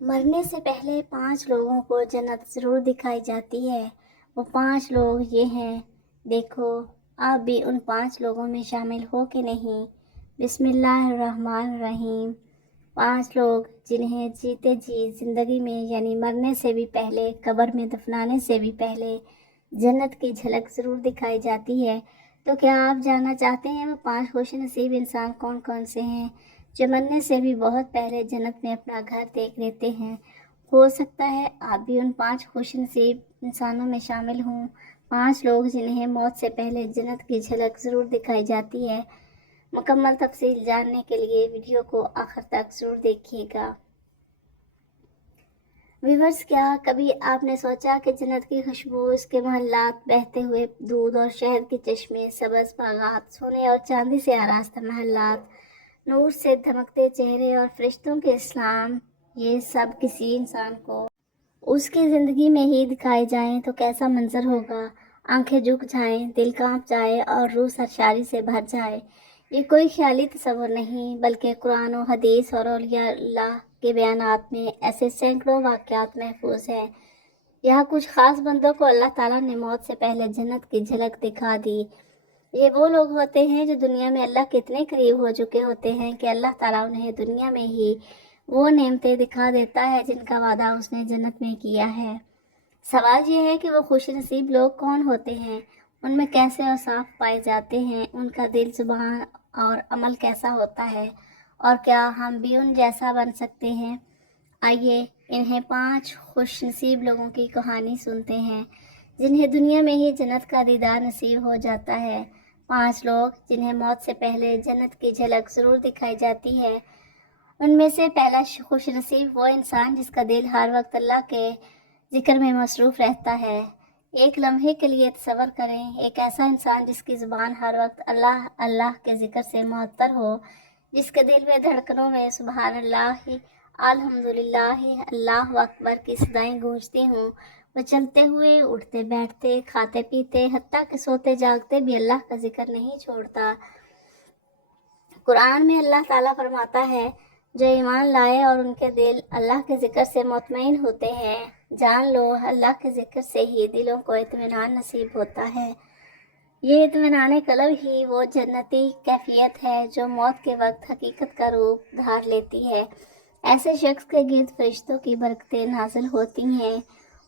مرنے سے پہلے 5 لوگوں کو جنت ضرور دکھائی جاتی ہے۔ وہ 5 لوگ یہ ہیں، دیکھو آپ بھی ان 5 لوگوں میں شامل ہو کہ نہیں۔ بسم اللہ الرحمن الرحیم۔ 5 لوگ جنہیں جیتے جی زندگی میں یعنی مرنے سے بھی پہلے، قبر میں دفنانے سے بھی پہلے جنت کی جھلک ضرور دکھائی جاتی ہے۔ تو کیا آپ جاننا چاہتے ہیں وہ 5 خوش نصیب انسان کون کون سے ہیں جو مرنے سے بھی بہت پہلے جنت میں اپنا گھر دیکھ لیتے ہیں؟ ہو سکتا ہے آپ بھی ان 5 خوش نصیب انسانوں میں شامل ہوں۔ 5 لوگ جنہیں موت سے پہلے جنت کی جھلک ضرور دکھائی جاتی ہے۔ مکمل تفصیل جاننے کے لیے ویڈیو کو آخر تک ضرور دیکھیے گا۔ ویورز، کیا کبھی آپ نے سوچا کہ جنت کی خوشبو، اس کے محلات، بہتے ہوئے دودھ اور شہد کے چشمے، سبز باغات، سونے اور چاندی سے آراستہ محلات، نور سے دھمکتے چہرے اور فرشتوں کے اسلام، یہ سب کسی انسان کو اس کی زندگی میں ہی دکھائے جائیں تو کیسا منظر ہوگا؟ آنکھیں جھک جائیں، دل کانپ جائے اور روح سرشاری سے بھر جائے۔ یہ کوئی خیالی تصور نہیں بلکہ قرآن و حدیث اور اولیاء اللہ کے بیانات میں ایسے سینکڑوں واقعات محفوظ ہیں۔ یہاں کچھ خاص بندوں کو اللہ تعالیٰ نے موت سے پہلے جنت کی جھلک دکھا دی۔ یہ وہ لوگ ہوتے ہیں جو دنیا میں اللہ کے اتنے قریب ہو چکے ہوتے ہیں کہ اللہ تعالیٰ انہیں دنیا میں ہی وہ نعمتیں دکھا دیتا ہے جن کا وعدہ اس نے جنت میں کیا ہے۔ سوال یہ ہے کہ وہ خوش نصیب لوگ کون ہوتے ہیں، ان میں کیسے اوصاف پائے جاتے ہیں، ان کا دل، زبان اور عمل کیسا ہوتا ہے، اور کیا ہم بھی ان جیسا بن سکتے ہیں؟ آئیے انہیں 5 خوش نصیب لوگوں کی کہانی سنتے ہیں جنہیں دنیا میں ہی جنت کا دیدار نصیب ہو جاتا ہے۔ 5 لوگ جنہیں موت سے پہلے جنت کی جھلک ضرور دکھائی جاتی ہے۔ ان میں سے پہلا خوش نصیب وہ انسان جس کا دل ہر وقت اللہ کے ذکر میں مصروف رہتا ہے۔ ایک لمحے کے لیے تصور کریں، ایک ایسا انسان جس کی زبان ہر وقت اللہ اللہ کے ذکر سے معطر ہو، جس کے دل میں دھڑکنوں میں سبحان اللہ، الحمدللہ، اللہ اکبر کی صدائیں گونجتی ہوں۔ وہ چلتے ہوئے، اٹھتے بیٹھتے، کھاتے پیتے، حتیٰ کہ سوتے جاگتے بھی اللہ کا ذکر نہیں چھوڑتا۔ قرآن میں اللہ تعالیٰ فرماتا ہے، جو ایمان لائے اور ان کے دل اللہ کے ذکر سے مطمئن ہوتے ہیں، جان لو اللہ کے ذکر سے ہی دلوں کو اطمینان نصیب ہوتا ہے۔ یہ اطمینان قلب ہی وہ جنتی کیفیت ہے جو موت کے وقت حقیقت کا روپ دھار لیتی ہے۔ ایسے شخص کے گرد فرشتوں کی برکتیں نازل ہوتی ہیں۔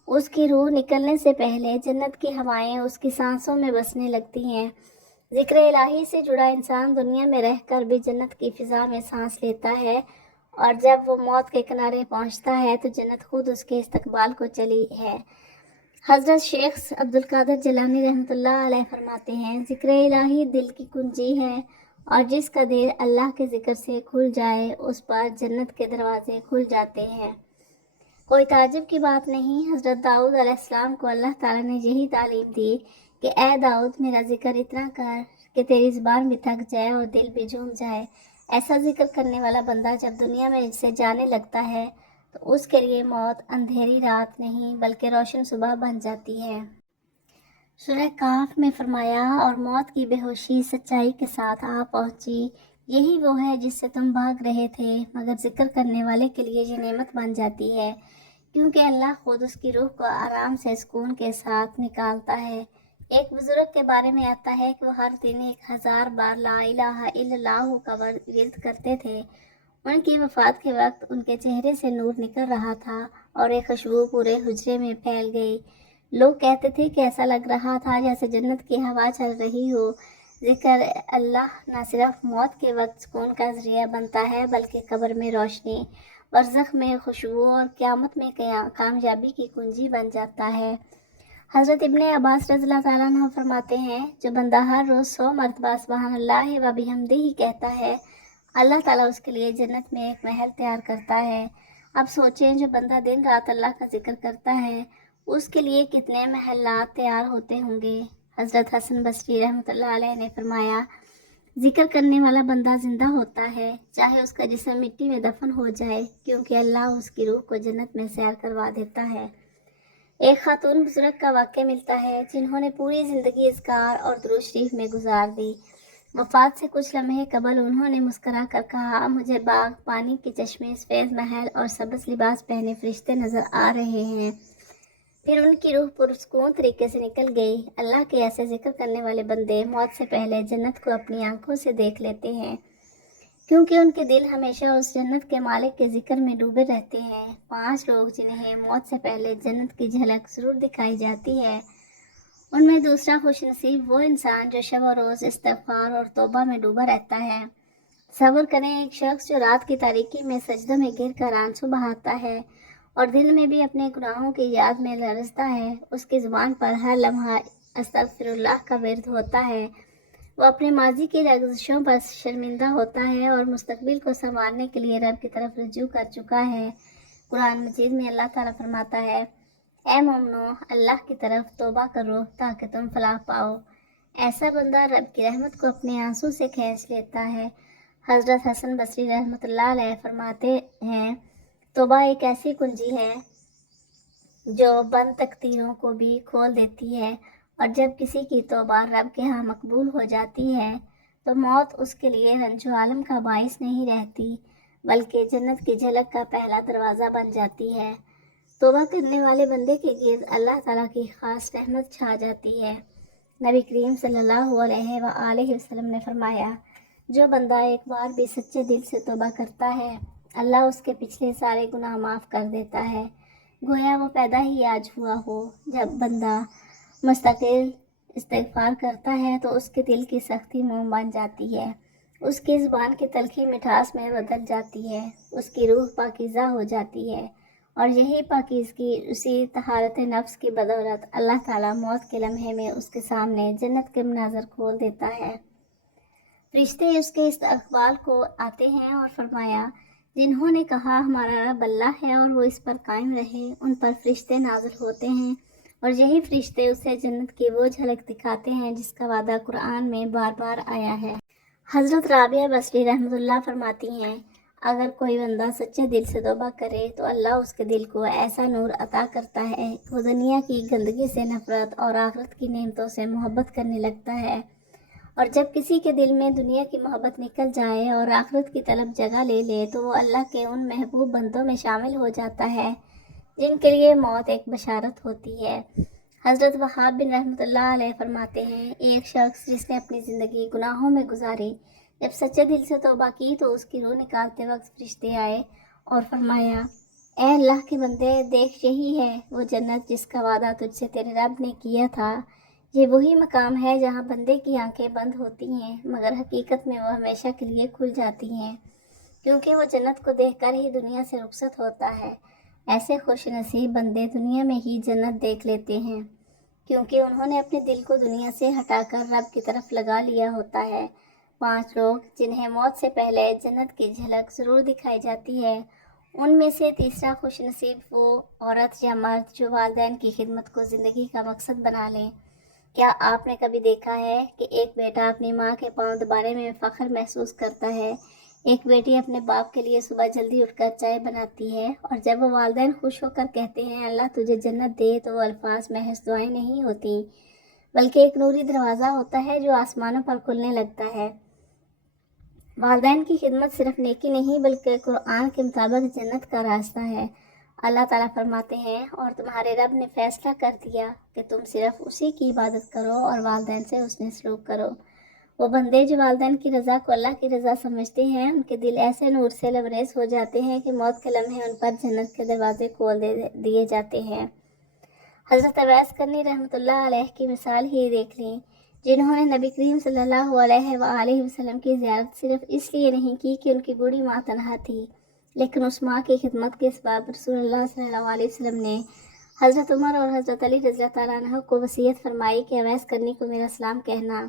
اس کی روح نکلنے سے پہلے جنت کی ہوائیں اس کی سانسوں میں بسنے لگتی ہیں۔ ذکر الہی سے جڑا انسان دنیا میں رہ کر بھی جنت کی فضا میں سانس لیتا ہے، اور جب وہ موت کے کنارے پہنچتا ہے تو جنت خود اس کے استقبال کو چلی ہے۔ حضرت شیخ عبدالقادر جیلانی رحمۃ اللہ علیہ فرماتے ہیں، ذکر الہی دل کی کنجی ہے، اور جس کا دل اللہ کے ذکر سے کھل جائے اس پر جنت کے دروازے کھل جاتے ہیں۔ کوئی تعجب کی بات نہیں، حضرت داؤد علیہ السلام کو اللہ تعالیٰ نے یہی تعلیم دی کہ اے داؤد، میرا ذکر اتنا کر کہ تیری زبان بھی تھک جائے اور دل بھی جھوم جائے۔ ایسا ذکر کرنے والا بندہ جب دنیا میں اسے جانے لگتا ہے تو اس کے لیے موت اندھیری رات نہیں بلکہ روشن صبح بن جاتی ہے۔ سورہ کہف میں فرمایا، اور موت کی بے ہوشی سچائی کے ساتھ آ پہنچی، یہی وہ ہے جس سے تم بھاگ رہے تھے، مگر ذکر کرنے والے کے لیے یہ نعمت بن جاتی ہے، کیونکہ اللہ خود اس کی روح کو آرام سے سکون کے ساتھ نکالتا ہے۔ ایک بزرگ کے بارے میں آتا ہے کہ وہ ہر دن 1000 بار لا الہ الا اللہ کا ورد کرتے تھے۔ ان کی وفات کے وقت ان کے چہرے سے نور نکل رہا تھا اور ایک خوشبو پورے حجرے میں پھیل گئی۔ لوگ کہتے تھے کہ ایسا لگ رہا تھا جیسے جنت کی ہوا چل رہی ہو۔ ذکر اللہ نہ صرف موت کے وقت سکون کا ذریعہ بنتا ہے بلکہ قبر میں روشنی، برزخ میں خوشبو اور قیامت میں کامیابی کی کنجی بن جاتا ہے۔ حضرت ابن عباس رضی اللہ تعالیٰ عنہ فرماتے ہیں، جو بندہ ہر روز 100 مرتبہ سبحان اللہ و بحمدہ کہتا ہے، اللہ تعالیٰ اس کے لیے جنت میں ایک محل تیار کرتا ہے۔ اب سوچیں، جو بندہ دن رات اللہ کا ذکر کرتا ہے اس کے لیے کتنے محلات تیار ہوتے ہوں گے۔ حضرت حسن بصری رحمۃ اللہ علیہ نے فرمایا، ذکر کرنے والا بندہ زندہ ہوتا ہے چاہے اس کا جسم مٹی میں دفن ہو جائے، کیونکہ اللہ اس کی روح کو جنت میں سیر کروا دیتا ہے۔ ایک خاتون بزرگ کا واقعہ ملتا ہے جنہوں نے پوری زندگی اذکار اور درود شریف میں گزار دی۔ وفات سے کچھ لمحے قبل انہوں نے مسکرا کر کہا، مجھے باغ، پانی کے چشمے، سفید محل اور سبز لباس پہنے فرشتے نظر آ رہے ہیں۔ پھر ان کی روح پرسکون طریقے سے نکل گئی۔ اللہ کے ایسے ذکر کرنے والے بندے موت سے پہلے جنت کو اپنی آنکھوں سے دیکھ لیتے ہیں، کیونکہ ان کے دل ہمیشہ اس جنت کے مالک کے ذکر میں ڈوبے رہتے ہیں۔ 5 لوگ جنہیں موت سے پہلے جنت کی جھلک ضرور دکھائی جاتی ہے، ان میں دوسرا خوش نصیب وہ انسان جو شب و روز استغفار اور توبہ میں ڈوبا رہتا ہے۔ تصور کریں، ایک شخص جو رات کی تاریکی میں سجدوں میں گر کر آنسو بہاتا ہے اور دل میں بھی اپنے گناہوں کی یاد میں لرزتا ہے، اس کی زبان پر ہر لمحہ استغفر اللہ کا ورد ہوتا ہے، وہ اپنے ماضی کی لغزشوں پر شرمندہ ہوتا ہے اور مستقبل کو سنوارنے کے لیے رب کی طرف رجوع کر چکا ہے۔ قرآن مجید میں اللہ تعالیٰ فرماتا ہے، اے مومنو، اللہ کی طرف توبہ کرو تاکہ تم فلاح پاؤ۔ ایسا بندہ رب کی رحمت کو اپنے آنسوں سے کھینچ لیتا ہے۔ حضرت حسن بصری رحمۃ اللہ علیہ فرماتے ہیں، توبہ ایک ایسی کنجی ہے جو بند تقدیروں کو بھی کھول دیتی ہے، اور جب کسی کی توبہ رب کے ہاں مقبول ہو جاتی ہے تو موت اس کے لیے رنج و عالم کا باعث نہیں رہتی، بلکہ جنت کی جھلک کا پہلا دروازہ بن جاتی ہے۔ توبہ کرنے والے بندے کے گرد اللہ تعالیٰ کی خاص رحمت چھا جاتی ہے۔ نبی کریم صلی اللہ علیہ وآلہ وسلم نے فرمایا، جو بندہ ایک بار بھی سچے دل سے توبہ کرتا ہے، اللہ اس کے پچھلے سارے گناہ معاف کر دیتا ہے، گویا وہ پیدا ہی آج ہوا ہو۔ جب بندہ مستقل استغفار کرتا ہے تو اس کے دل کی سختی موم بن جاتی ہے، اس کی زبان کی تلخی مٹھاس میں بدل جاتی ہے، اس کی روح پاکیزہ ہو جاتی ہے، اور یہی پاکیزگی اسی طہارت نفس کی بدولت اللہ تعالیٰ موت کے لمحے میں اس کے سامنے جنت کے مناظر کھول دیتا ہے۔ فرشتے اس کے استقبال کو آتے ہیں اور فرمایا، جنہوں نے کہا ہمارا رب اللہ ہے اور وہ اس پر قائم رہے، ان پر فرشتے نازل ہوتے ہیں، اور یہی فرشتے اسے جنت کی وہ جھلک دکھاتے ہیں جس کا وعدہ قرآن میں بار بار آیا ہے۔ حضرت رابعہ بصری رحمۃ اللہ فرماتی ہیں، اگر کوئی بندہ سچے دل سے توبہ کرے تو اللہ اس کے دل کو ایسا نور عطا کرتا ہے کہ وہ دنیا کی گندگی سے نفرت اور آخرت کی نعمتوں سے محبت کرنے لگتا ہے، اور جب کسی کے دل میں دنیا کی محبت نکل جائے اور آخرت کی طلب جگہ لے لے تو وہ اللہ کے ان محبوب بندوں میں شامل ہو جاتا ہے جن کے لیے موت ایک بشارت ہوتی ہے۔ حضرت وہاب بن رحمۃ اللہ علیہ فرماتے ہیں، ایک شخص جس نے اپنی زندگی گناہوں میں گزاری، جب سچے دل سے توبہ کی تو اس کی روح نکالتے وقت فرشتے آئے اور فرمایا، اے اللہ کے بندے، دیکھ یہی ہے وہ جنت جس کا وعدہ تجھ سے تیرے رب نے کیا تھا۔ یہ وہی مقام ہے جہاں بندے کی آنکھیں بند ہوتی ہیں مگر حقیقت میں وہ ہمیشہ کے لیے کھل جاتی ہیں، کیونکہ وہ جنت کو دیکھ کر ہی دنیا سے رخصت ہوتا ہے۔ ایسے خوش نصیب بندے دنیا میں ہی جنت دیکھ لیتے ہیں، کیونکہ انہوں نے اپنے دل کو دنیا سے ہٹا کر رب کی طرف لگا لیا ہوتا ہے۔ 5 لوگ جنہیں موت سے پہلے جنت کی جھلک ضرور دکھائی جاتی ہے، ان میں سے تیسرا خوش نصیب وہ عورت یا مرد جو والدین کی خدمت کو زندگی کا مقصد بنا لیں۔ کیا آپ نے کبھی دیکھا ہے کہ ایک بیٹا اپنی ماں کے پاؤں دبانے میں فخر محسوس کرتا ہے؟ ایک بیٹی اپنے باپ کے لیے صبح جلدی اٹھ کر چائے بناتی ہے، اور جب وہ والدین خوش ہو کر کہتے ہیں اللہ تجھے جنت دے تو وہ الفاظ محض دعائیں نہیں ہوتی بلکہ ایک نوری دروازہ ہوتا ہے جو آسمانوں پر کھلنے لگتا ہے۔ والدین کی خدمت صرف نیکی نہیں بلکہ قرآن کے مطابق جنت کا راستہ ہے۔ اللہ تعالیٰ فرماتے ہیں، اور تمہارے رب نے فیصلہ کر دیا کہ تم صرف اسی کی عبادت کرو اور والدین سے حسن سلوک کرو۔ وہ بندے جو والدین کی رضا کو اللہ کی رضا سمجھتے ہیں، ان کے دل ایسے نور سے لبریز ہو جاتے ہیں کہ موت کے لمحے ان پر جنت کے دروازے کھول دیے جاتے ہیں۔ حضرت اویس کرنی رحمۃ اللہ علیہ کی مثال ہی دیکھ لیں، جنہوں نے نبی کریم صلی اللہ علیہ وآلہ وسلم کی زیارت صرف اس لیے نہیں کی کہ ان کی بوڑھی ماں تنہا تھی، لیکن اس ماں کی خدمت کے سبب رسول اللہ صلی اللہ علیہ وسلم نے حضرت عمر اور حضرت علی رضی اللہ تعالیٰ عنہ کو وصیت فرمائی کہ اویس کرنی کو میرا سلام کہنا۔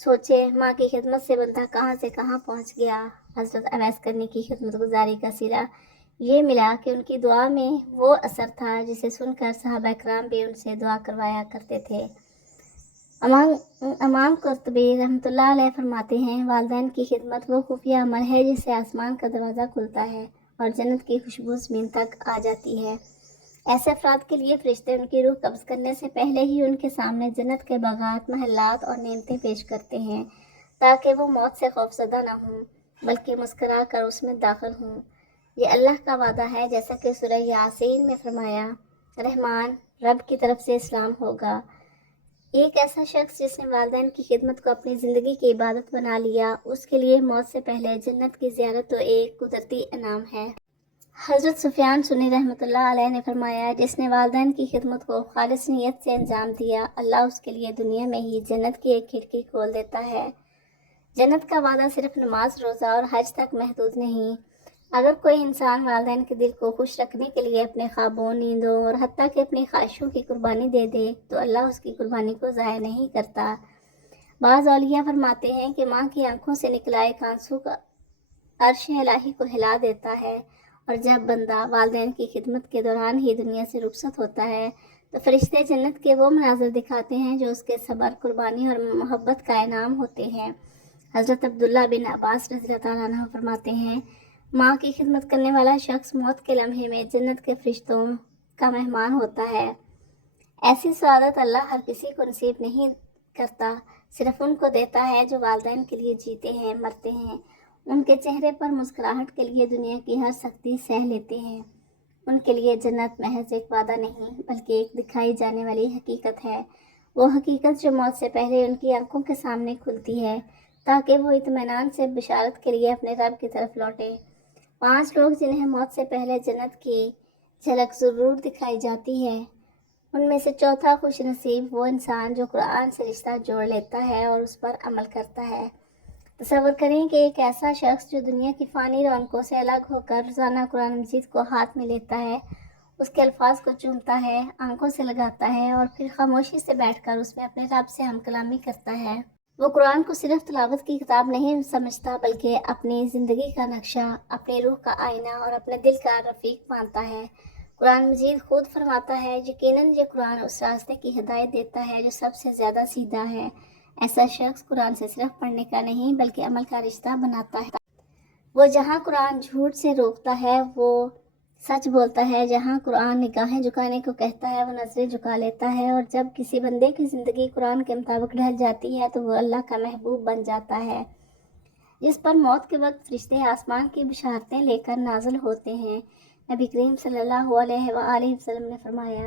سوچے ماں کی خدمت سے بندہ کہاں سے کہاں پہنچ گیا۔ حضرت اویس کرنی کی خدمت گزاری کا صلہ یہ ملا کہ ان کی دعا میں وہ اثر تھا جسے سن کر صحابہ کرام بھی ان سے دعا کروایا کرتے تھے۔ امام قرطبی رحمۃ اللہ علیہ فرماتے ہیں، والدین کی خدمت وہ خفیہ عمل ہے جس سے آسمان کا دروازہ کھلتا ہے اور جنت کی خوشبو زمین تک آ جاتی ہے۔ ایسے افراد کے لیے فرشتے ان کی روح قبض کرنے سے پہلے ہی ان کے سامنے جنت کے باغات، محلات اور نعمتیں پیش کرتے ہیں تاکہ وہ موت سے خوفزدہ نہ ہوں بلکہ مسکرا کر اس میں داخل ہوں۔ یہ اللہ کا وعدہ ہے، جیسا کہ سورہ یاسین میں فرمایا، رحمان رب کی طرف سے اسلام ہوگا۔ ایک ایسا شخص جس نے والدین کی خدمت کو اپنی زندگی کی عبادت بنا لیا، اس کے لیے موت سے پہلے جنت کی زیارت تو ایک قدرتی انعام ہے۔ حضرت سفیان ثوری رحمۃ اللہ علیہ نے فرمایا، جس نے والدین کی خدمت کو خالص نیت سے انجام دیا، اللہ اس کے لیے دنیا میں ہی جنت کی ایک کھڑکی کھول دیتا ہے۔ جنت کا وعدہ صرف نماز، روزہ اور حج تک محدود نہیں۔ اگر کوئی انسان والدین کے دل کو خوش رکھنے کے لیے اپنے خوابوں، نیندوں اور حتیٰ کہ اپنی خواہشوں کی قربانی دے دے تو اللہ اس کی قربانی کو ضائع نہیں کرتا۔ بعض اولیاء فرماتے ہیں کہ ماں کی آنکھوں سے نکلا ایک آنسو کا عرش الہی کو ہلا دیتا ہے، اور جب بندہ والدین کی خدمت کے دوران ہی دنیا سے رخصت ہوتا ہے تو فرشتے جنت کے وہ مناظر دکھاتے ہیں جو اس کے صبر، قربانی اور محبت کا انعام ہوتے ہیں۔ حضرت عبداللہ بن عباس رضی اللہ تعالیٰ عنہ فرماتے ہیں، ماں کی خدمت کرنے والا شخص موت کے لمحے میں جنت کے فرشتوں کا مہمان ہوتا ہے۔ ایسی سعادت اللہ ہر کسی کو نصیب نہیں کرتا، صرف ان کو دیتا ہے جو والدین کے لیے جیتے ہیں، مرتے ہیں، ان کے چہرے پر مسکراہٹ کے لیے دنیا کی ہر سختی سہ لیتے ہیں۔ ان کے لیے جنت محض ایک وعدہ نہیں بلکہ ایک دکھائی جانے والی حقیقت ہے، وہ حقیقت جو موت سے پہلے ان کی آنکھوں کے سامنے کھلتی ہے تاکہ وہ اطمینان سے بشارت کے لیے اپنے رب کی طرف لوٹے۔ 5 لوگ جنہیں موت سے پہلے جنت کی جھلک ضرور دکھائی جاتی ہے، ان میں سے چوتھا خوش نصیب وہ انسان جو قرآن سے رشتہ جوڑ لیتا ہے اور اس پر عمل کرتا ہے۔ تصور کریں کہ ایک ایسا شخص جو دنیا کی فانی رونقوں سے الگ ہو کر روزانہ قرآن مجید کو ہاتھ میں لیتا ہے، اس کے الفاظ کو چومتا ہے، آنکھوں سے لگاتا ہے اور پھر خاموشی سے بیٹھ کر اس میں اپنے رب سے ہم کلامی کرتا ہے۔ وہ قرآن کو صرف تلاوت کی کتاب نہیں سمجھتا بلکہ اپنی زندگی کا نقشہ، اپنی روح کا آئینہ اور اپنے دل کا رفیق مانتا ہے۔ قرآن مجید خود فرماتا ہے، یقیناً یہ قرآن اس راستے کی ہدایت دیتا ہے جو سب سے زیادہ سیدھا ہے۔ ایسا شخص قرآن سے صرف پڑھنے کا نہیں بلکہ عمل کا رشتہ بناتا ہے۔ وہ جہاں قرآن جھوٹ سے روکتا ہے وہ سچ بولتا ہے، جہاں قرآن نگاہیں جھکانے کو کہتا ہے وہ نظریں جھکا لیتا ہے، اور جب کسی بندے کی زندگی قرآن کے مطابق ڈھل جاتی ہے تو وہ اللہ کا محبوب بن جاتا ہے، جس پر موت کے وقت فرشتے آسمان کی بشارتیں لے کر نازل ہوتے ہیں۔ نبی کریم صلی اللہ علیہ وآلہ وسلم نے فرمایا،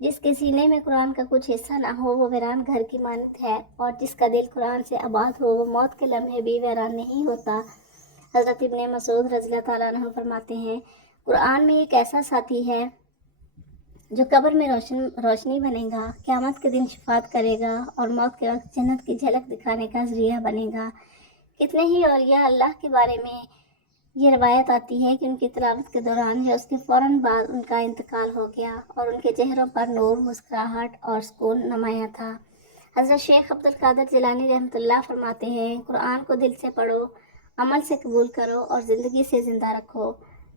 جس کے سینے میں قرآن کا کچھ حصہ نہ ہو وہ ویران گھر کی مانند ہے، اور جس کا دل قرآن سے آباد ہو وہ موت کے لمحے بھی ویران نہیں ہوتا۔ حضرت ابن مسعود رضی اللہ تعالیٰ عنہ فرماتے ہیں، قرآن میں ایک ایسا ساتھی ہے جو قبر میں روشنی بنے گا، قیامت کے دن شفاعت کرے گا اور موت کے وقت جنت کی جھلک دکھانے کا ذریعہ بنے گا۔ کتنے ہی اولیاء اللہ کے بارے میں یہ روایت آتی ہے کہ ان کی تلاوت کے دوران یا اس کے فوراً بعد ان کا انتقال ہو گیا اور ان کے چہروں پر نور، مسکراہٹ اور سکون نمایاں تھا۔ حضرت شیخ عبد القادر جیلانی رحمۃ اللہ فرماتے ہیں، قرآن کو دل سے پڑھو، عمل سے قبول کرو اور زندگی سے زندہ رکھو،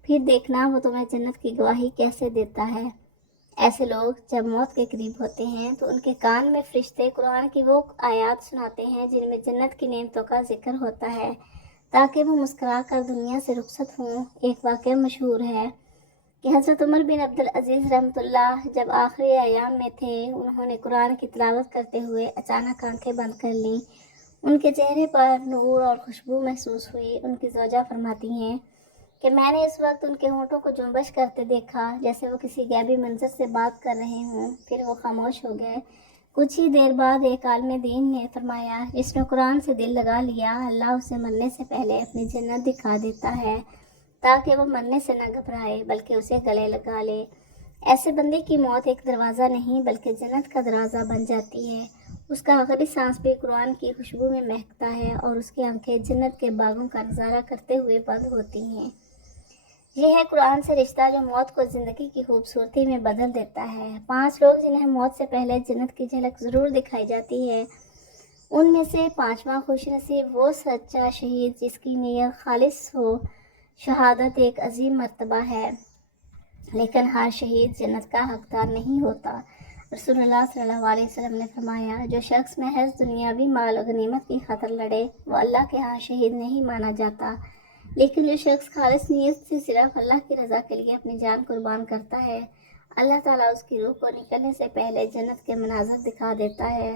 پھر دیکھنا وہ تمہیں جنت کی گواہی کیسے دیتا ہے۔ ایسے لوگ جب موت کے قریب ہوتے ہیں تو ان کے کان میں فرشتے قرآن کی وہ آیات سناتے ہیں جن میں جنت کی نعمتوں کا ذکر ہوتا ہے تاکہ وہ مسکرا کر دنیا سے رخصت ہوں۔ ایک واقعہ مشہور ہے کہ حضرت عمر بن عبدالعزیز رحمۃ اللہ جب آخری ایام میں تھے، انہوں نے قرآن کی تلاوت کرتے ہوئے اچانک آنکھیں بند کر لیں۔ ان کے چہرے پر نور اور خوشبو محسوس ہوئی۔ ان کی زوجہ فرماتی ہیں کہ میں نے اس وقت ان کے ہونٹوں کو جنبش کرتے دیکھا جیسے وہ کسی غیبی منظر سے بات کر رہے ہوں، پھر وہ خاموش ہو گئے۔ کچھ ہی دیر بعد ایک عالم دین نے فرمایا، جس نے قرآن سے دل لگا لیا اللہ اسے مرنے سے پہلے اپنی جنت دکھا دیتا ہے تاکہ وہ مرنے سے نہ گھبرائے بلکہ اسے گلے لگا لے۔ ایسے بندے کی موت ایک دروازہ نہیں بلکہ جنت کا دروازہ بن جاتی ہے۔ اس کا آخری سانس بھی قرآن کی خوشبو میں مہکتا ہے اور اس کی آنکھیں جنت کے باغوں کا نظارہ کرتے ہوئے بند ہوتی ہیں۔ یہ ہے قرآن سے رشتہ جو موت کو زندگی کی خوبصورتی میں بدل دیتا ہے۔ 5 لوگ جنہیں موت سے پہلے جنت کی جھلک ضرور دکھائی جاتی ہے، ان میں سے 5واں خوش نصیب وہ سچا شہید جس کی نیت خالص ہو۔ شہادت ایک عظیم مرتبہ ہے لیکن ہر شہید جنت کا حقدار نہیں ہوتا۔ رسول اللہ صلی اللہ علیہ وسلم نے فرمایا، جو شخص محض دنیاوی مال و غنیمت کی خاطر لڑے وہ اللہ کے ہاں شہید نہیں مانا جاتا، لیکن جو شخص خالص نیت سے صرف اللہ کی رضا کے لیے اپنی جان قربان کرتا ہے، اللہ تعالیٰ اس کی روح کو نکلنے سے پہلے جنت کے مناظر دکھا دیتا ہے۔